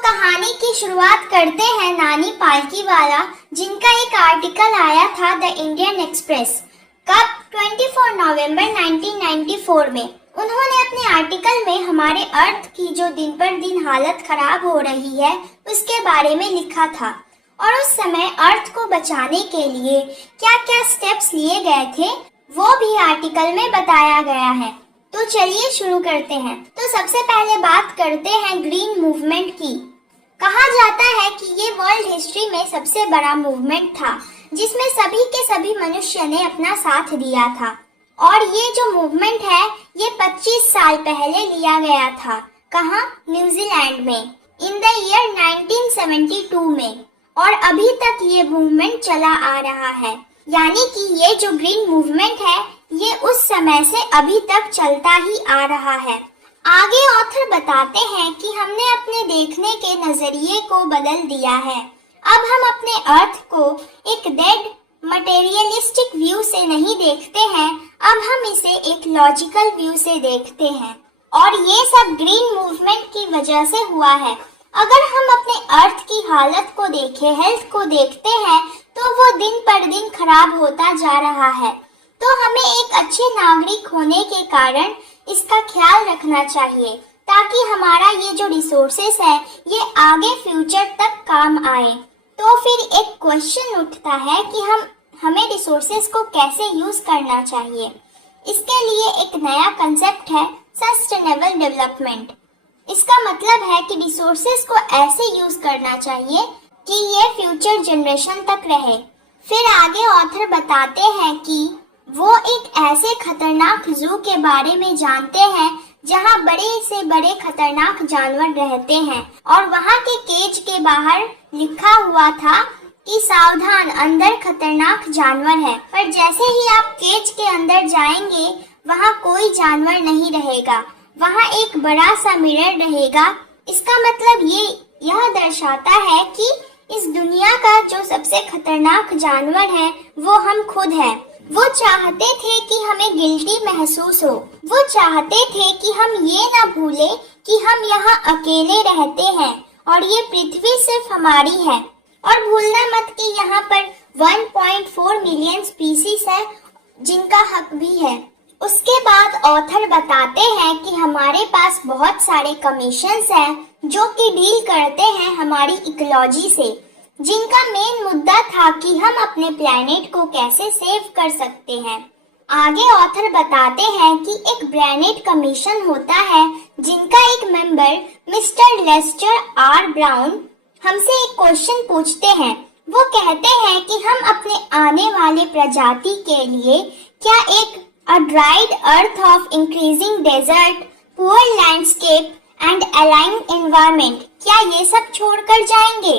कहानी की शुरुआत करते हैं नानी पालकीवाला, जिनका एक आर्टिकल आया था द इंडियन एक्सप्रेस कब 24 नवंबर 1994 में। उन्होंने अपने आर्टिकल में हमारे अर्थ की जो दिन पर दिन हालत खराब हो रही है उसके बारे में लिखा था और उस समय अर्थ को बचाने के लिए क्या क्या स्टेप्स लिए गए थे वो भी आर्टिकल में बताया गया है। तो चलिए शुरू करते हैं। तो सबसे पहले बात करते हैं ग्रीन मूवमेंट की। कहा जाता है कि ये वर्ल्ड हिस्ट्री में सबसे बड़ा मूवमेंट था जिसमें सभी के सभी मनुष्य ने अपना साथ दिया था और ये जो मूवमेंट है ये 25 साल पहले लिया गया था। कहाँ? न्यूजीलैंड में इन द ईयर 1972 में, और अभी तक ये मूवमेंट चला आ रहा है। यानी कि ये जो ग्रीन मूवमेंट है ये उस समय से अभी तक चलता ही आ रहा है। आगे ऑथर बताते हैं कि हमने अपने देखने के नजरिए को बदल दिया है। अब हम अपने अर्थ को एक डेड मटेरियलिस्टिक व्यू से नहीं देखते हैं, अब हम इसे एक लॉजिकल व्यू से देखते हैं और ये सब ग्रीन मूवमेंट की वजह से हुआ है। अगर हम अपने अर्थ की हालत को देखें, हेल्थ को देखते हैं, तो वो दिन पर दिन खराब होता जा रहा है। तो हमें एक अच्छे नागरिक होने के कारण इसका ख्याल रखना चाहिए ताकि हमारा ये जो रिसोर्सेस है ये आगे फ्यूचर तक काम आए। तो फिर एक क्वेश्चन उठता है कि हमें रिसोर्सेस को कैसे यूज करना चाहिए। इसके लिए एक नया कंसेप्ट है सस्टेनेबल डेवलपमेंट। इसका मतलब है कि रिसोर्सेस को ऐसे यूज करना चाहिए कि ये फ्यूचर जनरेशन तक रहे। फिर आगे ऑथर बताते हैं कि वो एक ऐसे खतरनाक जू के बारे में जानते हैं जहां बड़े से बड़े खतरनाक जानवर रहते हैं और वहां के केज के बाहर लिखा हुआ था कि सावधान, अंदर खतरनाक जानवर है। पर जैसे ही आप केज के अंदर जाएंगे वहां कोई जानवर नहीं रहेगा, वहां एक बड़ा सा मिरर रहेगा। इसका मतलब यह दर्शाता है कि इस दुनिया का जो सबसे खतरनाक जानवर है वो हम खुद हैं। वो चाहते थे कि हमें गिल्टी महसूस हो, वो चाहते थे कि हम ये ना भूले कि हम यहाँ अकेले रहते हैं और ये पृथ्वी सिर्फ हमारी है। और भूलना मत कि यहाँ पर 1.4 मिलियन स्पीसीज है जिनका हक भी है। उसके बाद ऑथर बताते हैं कि हमारे पास बहुत सारे कमीशंस हैं जो कि डील करते हैं हमारी इकोलॉजी से, जिनका मेन मुद्दा था कि हम अपने प्लैनेट को कैसे सेव कर सकते हैं। आगे ऑथर बताते हैं कि एक ब्रैनेट कमीशन होता है जिनका एक member mister Lester R Brown हमसे एक क्वेश्चन पूछते हैं। वो कहते हैं कि हम अपने आने वाले प्रजाति के लिए क्या एक A dried earth of increasing desert, poor landscape and aligned environment, क्या ये सब छोड़कर जाएंगे?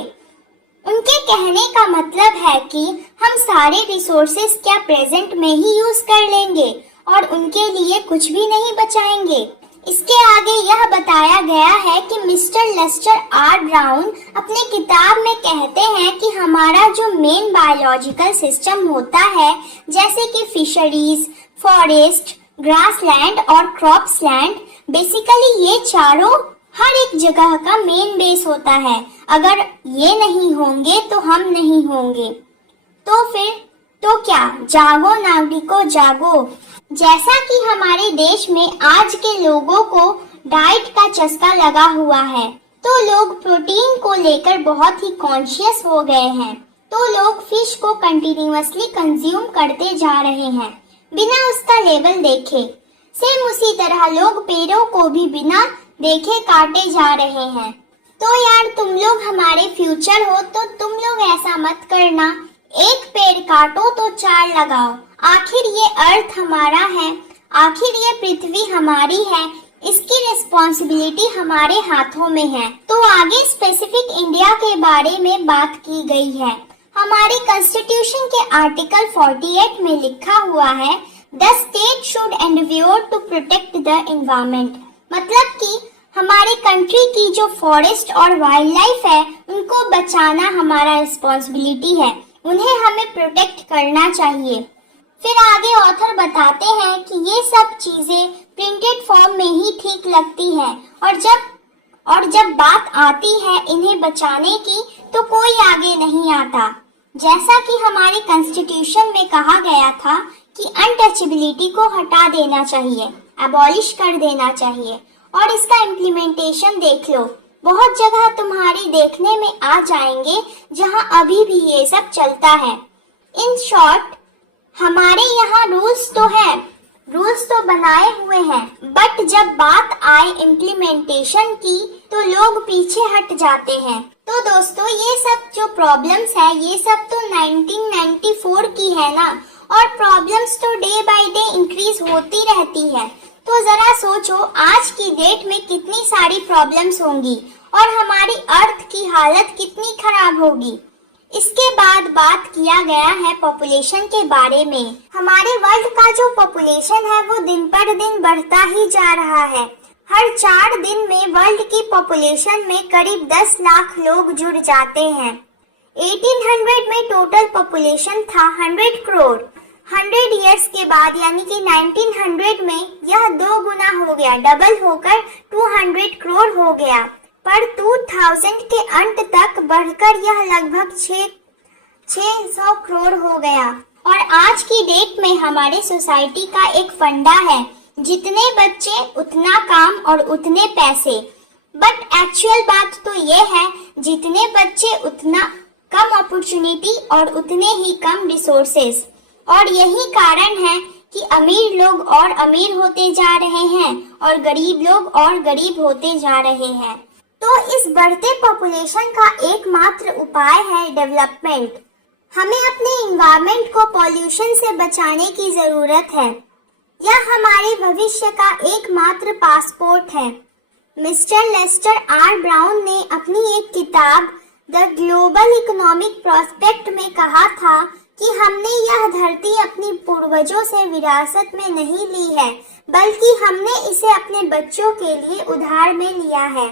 उनके कहने का मतलब है कि हम सारे रिसोर्सेस क्या प्रेजेंट में ही यूज कर लेंगे और उनके लिए कुछ भी नहीं बचाएंगे। इसके आगे यह बताया गया है कि मिस्टर लेस्टर आर ब्राउन अपने किताब में कहते हैं कि हमारा जो मेन बायोलॉजिकल सिस्टम होता है जैसे कि फिशरीज, फॉरेस्ट, ग्रासलैंड और क्रॉप्सलैंड, बेसिकली ये चारों हर एक जगह का मेन बेस होता है। अगर ये नहीं होंगे तो हम नहीं होंगे। तो फिर तो क्या, जागो नागरिकों जागो। जैसा कि हमारे देश में आज के लोगों को डाइट का चस्का लगा हुआ है तो लोग प्रोटीन को लेकर बहुत ही कॉन्शियस हो गए हैं। तो लोग फिश को कंटिन्यूअसली कंज्यूम करते जा रहे हैं बिना उसका लेवल देखे। सेम उसी तरह लोग पेड़ों को भी बिना देखे काटे जा रहे हैं। तो यार तुम लोग हमारे फ्यूचर हो तो तुम लोग ऐसा मत करना, एक पेड़ काटो तो 4 लगाओ। आखिर ये अर्थ हमारा है, आखिर ये पृथ्वी हमारी है, इसकी रिस्पॉन्सिबिलिटी हमारे हाथों में है। तो आगे स्पेसिफिक इंडिया के बारे में बात की गई है। हमारे कॉन्स्टिट्यूशन के आर्टिकल 48 में लिखा हुआ है the state should endeavour to protect the environment. मतलब कि हमारे कंट्री की जो फॉरेस्ट और वाइल्ड लाइफ है उनको बचाना हमारा रिस्पॉन्सिबिलिटी है, उन्हें हमें प्रोटेक्ट करना चाहिए। फिर आगे ऑथर बताते हैं कि ये सब चीजें प्रिंटेड फॉर्म में ही ठीक लगती है और जब और जब बात आती है इन्हें बचाने की तो कोई आगे नहीं आता। जैसा कि हमारे कॉन्स्टिट्यूशन में कहा गया था कि अनटचेबिलिटी को हटा देना चाहिए, अबॉलिश कर देना चाहिए, और इसका इम्प्लीमेंटेशन देख लो, बहुत जगह तुम्हारी देखने में आ जाएंगे जहां अभी भी ये सब चलता है। इन शॉर्ट, हमारे यहाँ रूल्स तो है, रूल्स तो बनाए हुए हैं, बट जब बात आए इम्प्लीमेंटेशन की तो लोग पीछे हट जाते हैं। तो दोस्तों, ये सब जो प्रॉब्लम्स है ये सब तो 1994 की है ना, और प्रॉब्लम्स तो डे बाय डे इंक्रीज होती रहती है। तो जरा सोचो आज की डेट में कितनी सारी प्रॉब्लम्स होंगी और हमारी अर्थ की हालत कितनी खराब होगी। इसके बाद बात किया गया है पॉपुलेशन के बारे में। हमारे वर्ल्ड का जो पॉपुलेशन है वो दिन पर दिन बढ़ता ही जा रहा है। हर 4 दिन में वर्ल्ड की पॉपुलेशन में करीब 10 लाख लोग जुड़ जाते हैं। 1800 में टोटल पॉपुलेशन था 100 करोड़। 100 इयर्स के बाद यानी कि 1900 में यह 2 गुना हो गया, डबल होकर 200 करोड़ हो गया। पर 2000 के अंत तक बढ़कर यह लगभग 600 करोड़ हो गया। और आज की डेट में हमारे सोसाइटी का एक फंडा है, जितने बच्चे उतना काम और उतने पैसे। बट एक्चुअल बात तो ये है, जितने बच्चे उतना कम अपॉर्चुनिटी और उतने ही कम रिसोर्सेस। और यही कारण है कि अमीर लोग और अमीर होते जा रहे हैं और गरीब लोग और गरीब होते जा रहे हैं। तो इस बढ़ते पॉपुलेशन का एकमात्र उपाय है डेवलपमेंट। हमें अपने एनवायरनमेंट को पॉल्यूशन से बचाने की जरूरत है। यह हमारे भविष्य का एकमात्र पासपोर्ट है। मिस्टर लेस्टर आर ब्राउन ने अपनी एक किताब द ग्लोबल इकोनॉमिक प्रोस्पेक्ट में कहा था कि हमने यह धरती अपनी पूर्वजों से विरासत में नहीं ली है, बल्कि हमने इसे अपने बच्चों के लिए उधार में लिया है।